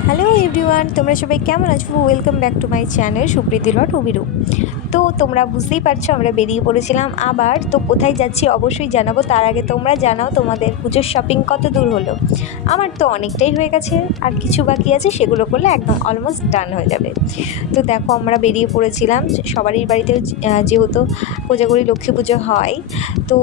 Hello everyone, তোমরা সবাই কেমন আছো? Welcome back to my channel Supriti লট অভিরূপ। তো তোমরা বুঝতেই পারছো আমরা বেরিয়ে পড়েছিলাম আবার। তো কোথায় যাচ্ছি অবশ্যই জানাবো, তার আগে তোমরা জানাও তোমাদের পুজোর শপিং কত দূর হলো। আমার তো অনেকটাই হয়ে গেছে, আর কিছু বাকি আছে, সেগুলো করলে একদম অলমোস্ট ডান হয়ে যাবে। তো দেখো আমরা বেরিয়ে পড়েছিলাম সবারই বাড়িতেও, যেহেতু কোজাগরি লক্ষ্মী পুজো হয়। তো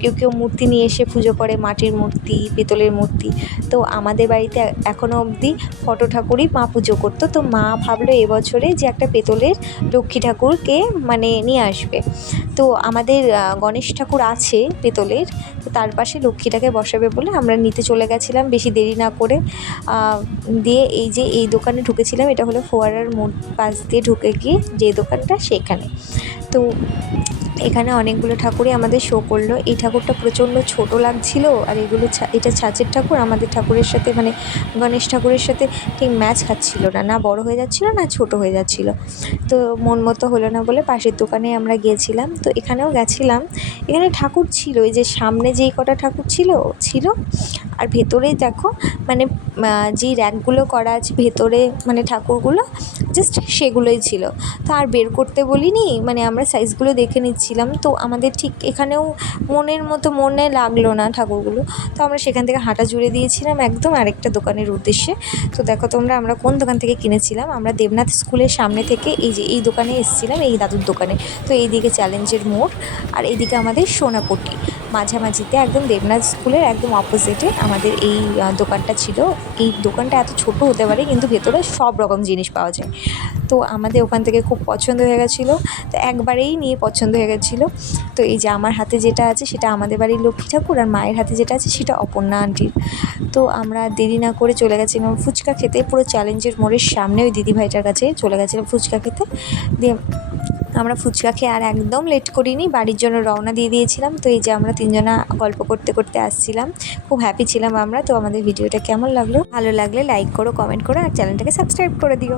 কেউ কেউ মূর্তি নিয়ে এসে পুজো করে, মাটির মূর্তি, পিতলের মূর্তি। তো আমাদের বাড়িতে এখনও অবধি ফটো ঠাকুরই মা পুজো করতো। তো মা ভাবলো এবছরে যে একটা পেতলের লক্ষ্মী ঠাকুরকে মানে নিয়ে আসবে। তো আমাদের গণেশ ঠাকুর আছে পেতলের, তো তার পাশে লক্ষ্মীটাকে বসাবে বলে আমরা নিতে চলে গেছিলাম বেশি দেরি না করে। দিয়ে এই যে এই দোকানে ঢুকেছিলাম, এটা হলো ফোয়ারার মোড় পাশ দিয়ে ঢুকে গিয়ে যে দোকানটা সেখানে। তো এখানে অনেকগুলো ঠাকুরই আমাদের শো করলো। এই ঠাকুরটা প্রচণ্ড ছোট লাগছিল, আর এগুলো এটা ছাঁচের ঠাকুর, আমাদের ঠাকুরের সাথে মানে গণেশ ঠাকুরের সাথে ঠিক ম্যাচ খাচ্ছিল না, না বড় হয়ে যাচ্ছিল না ছোট হয়ে যাচ্ছিল। তো মন মতো হলো না বলে পাশের দোকানে আমরা গিয়েছিলাম। তো এখানেও গেছিলাম, এখানে ঠাকুর ছিল, এই যে সামনে যেই কটা ঠাকুর ছিল ছিল আর ভেতরে দেখো মানে যেই র্যাকগুলো করা আছে ভেতরে মানে ঠাকুরগুলো জাস্ট সেগুলোই ছিল। তো আর বের করতে বলিনি, মানে আমরা সাইজগুলো দেখে নিচ্ছিলাম। তো আমাদের ঠিক এখানেও মনের মতো মনে লাগলো না ঠাকুরগুলো, তো আমরা সেখান থেকে হাঁটা জুড়ে দিয়েছিলাম একদম আরেকটা দোকানের উদ্দেশ্যে। তো দেখো তোমরা আমরা কোন দোকান থেকে কিনেছিলাম, আমরা দেবনাথ স্কুলের সামনে থেকে এই যে এই দোকানে এসেছিলাম, এই দাদুর দোকানে। তো এইদিকে চ্যালেঞ্জের মোড়, আর এইদিকে আমাদের সোনাপট্টি, মাঝামাঝিতে একদম দেবনাথ স্কুলের একদম অপোজিটে আমাদের এই দোকানটা ছিল। এই দোকানটা এত ছোট হতে পারে কিন্তু ভেতরে সব রকম জিনিস পাওয়া যায়। তো আমাদের ওখান থেকে খুব পছন্দ হয়ে গেছিলো, তো একবারেই নিয়ে পছন্দ হয়ে গেছিলো। তো এই যে আমার হাতে যেটা আছে সেটা আমাদের বাড়ির লক্ষ্মী ঠাকুর, আর মায়ের হাতে যেটা আছে সেটা অপর্ণা আন্টির। তো আমরা দেরি না করে চলে গেছিলাম ফুচকা খেতে, পুরো চ্যালেঞ্জের মোড়ের সামনে ওই দিদিভাইটার কাছে চলে গেছিলাম ফুচকা খেতে। দিয়ে আমরা ফুচকা খেয়ে আর একদম লেট করিনি, বাড়ির জন্য রওনা দিয়ে দিয়েছিলাম। তো এই যে আমরা তিনজনা গল্প করতে করতে আসছিলাম, খুব হ্যাপি ছিলাম আমরা। তো আমাদের ভিডিওটা কেমন লাগলো, ভালো লাগলে লাইক করো, কমেন্ট করো, আর চ্যানেলটাকে সাবস্ক্রাইব করে দিও।